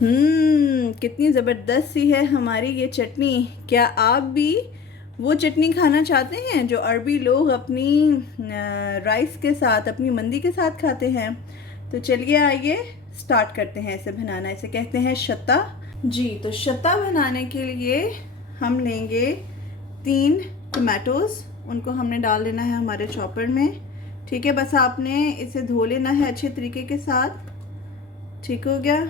कितनी ज़बरदस्त सी है हमारी ये चटनी। क्या आप भी वो चटनी खाना चाहते हैं जो अरबी लोग अपनी राइस के साथ, अपनी मंदी के साथ खाते हैं? तो चलिए आइए स्टार्ट करते हैं इसे बनाना। इसे कहते हैं शत्ता। जी, तो शत्ता बनाने के लिए हम लेंगे 3 टमाटोज़। उनको हमने डाल लेना है हमारे चॉपर में। ठीक है, बस आपने इसे धो लेना है अच्छे तरीके के साथ। ठीक हो गया।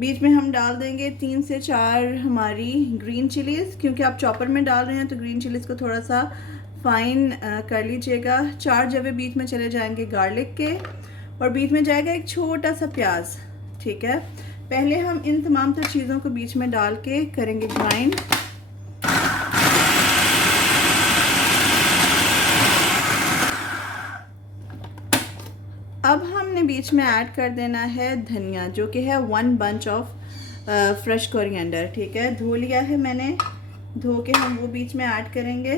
बीच में हम डाल देंगे 3 से 4 हमारी ग्रीन चिलीज़, क्योंकि आप चॉपर में डाल रहे हैं तो ग्रीन चिलीज़ को थोड़ा सा फाइन कर लीजिएगा। 4 जवे बीच में चले जाएंगे गार्लिक के, और बीच में जाएगा एक छोटा सा प्याज। ठीक है, पहले हम इन तमाम तर चीज़ों को बीच में डाल के करेंगे ग्राइंड। अब हमने बीच में ऐड कर देना है धनिया, जो कि है 1 बंच ऑफ फ्रेश कोरिएंडर। ठीक है, धो लिया है मैंने, धो के हम वो बीच में ऐड करेंगे।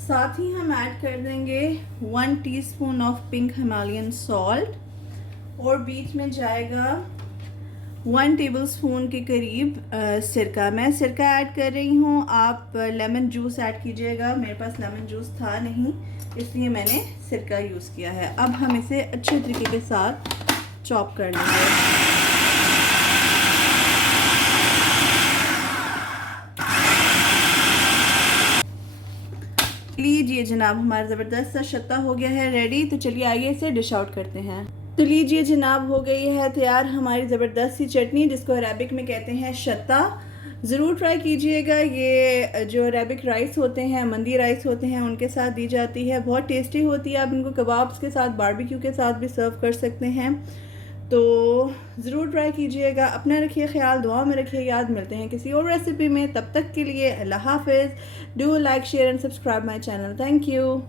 साथ ही हम ऐड कर देंगे 1 teaspoon of pink Himalayan salt, और बीच में जाएगा 1 टेबलस्पून के करीब सिरका। मैं सिरका ऐड कर रही हूँ, आप लेमन जूस ऐड कीजिएगा। मेरे पास लेमन जूस था नहीं, इसलिए मैंने सिरका यूज़ किया है। अब हम इसे अच्छे तरीके के साथ चॉप कर लेंगे। लीजिए जनाब, हमारा ज़बरदस्त सा शत्ता हो गया है रेडी। तो चलिए आइए इसे डिश आउट करते हैं। तो लीजिए जनाब, हो गई है तैयार हमारी ज़बरदस्त सी चटनी, जिसको अरेबिक में कहते हैं शत्ता। ज़रूर ट्राई कीजिएगा। ये जो अरेबिक राइस होते हैं, मंदी राइस होते हैं, उनके साथ दी जाती है। बहुत टेस्टी होती है। आप इनको कबाब्स के साथ, बारबेक्यू के साथ भी सर्व कर सकते हैं। तो ज़रूर ट्राई कीजिएगा। अपना रखिए ख्याल, दुआ में रखिए याद। मिलते हैं किसी और रेसिपी में, तब तक के लिए अल्लाह हाफिज़। Do like, share and subscribe my channel. Thank you.